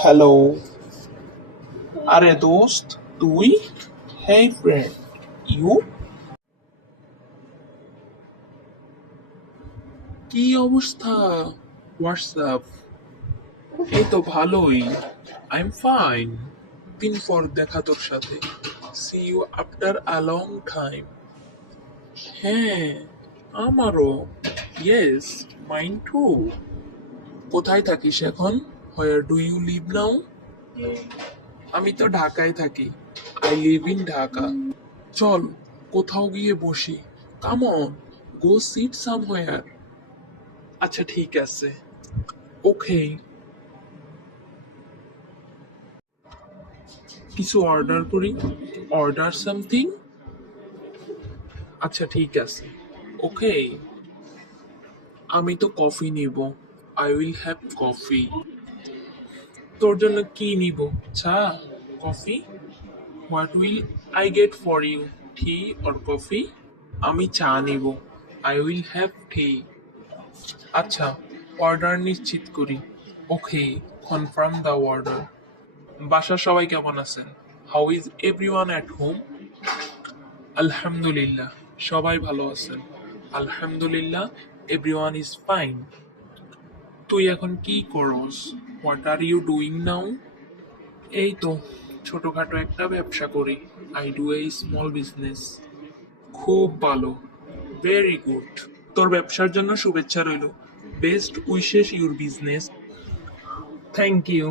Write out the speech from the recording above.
Hello, আরে দোস্ত তুই? Hey friend, you? কি অবস্থা? হোয়াটসঅ্যাপ? এই তো ভালোই। I am fine. দিন পর দেখা তোর সাথে। See you after a long time. হ্যাঁ, আমারও। Yes, mine too. কোথায় থাকিস এখন? Where do you live now? আমি তো ঢাকায় থাকি। I live in Dhaka. চল কোথাও গিয়ে বসি। Come on, go sit somewhere. আচ্ছা ঠিক আছে। ওকে। কিছু অর্ডার করি? Order something? আচ্ছা ঠিক আছে। ওকে। আমি তো কফি নিব। I will have coffee. তোর জন্য কি নিব? চা? Coffee? What will I get for you? Tea or coffee? আমি চা নিব। I will have tea. আচ্ছা, অর্ডার নিশ্চিত করি। Okay, confirm the order. বাসার সবাই কেমন আছেন? How is everyone at home? আলহামদুলিল্লাহ, সবাই ভালো আছেন। আলহামদুলিল্লাহ, এভরিওয়ান ইজ ফাইন। তুই এখন কি করস? What are you doing now? এই তো ছোটখাটো একটা ব্যবসা করি। I do a small business. খুব ভালো, ভেরি গুড। তোর ব্যবসার জন্য শুভেচ্ছা রইল। Best wishes your business. Thank you.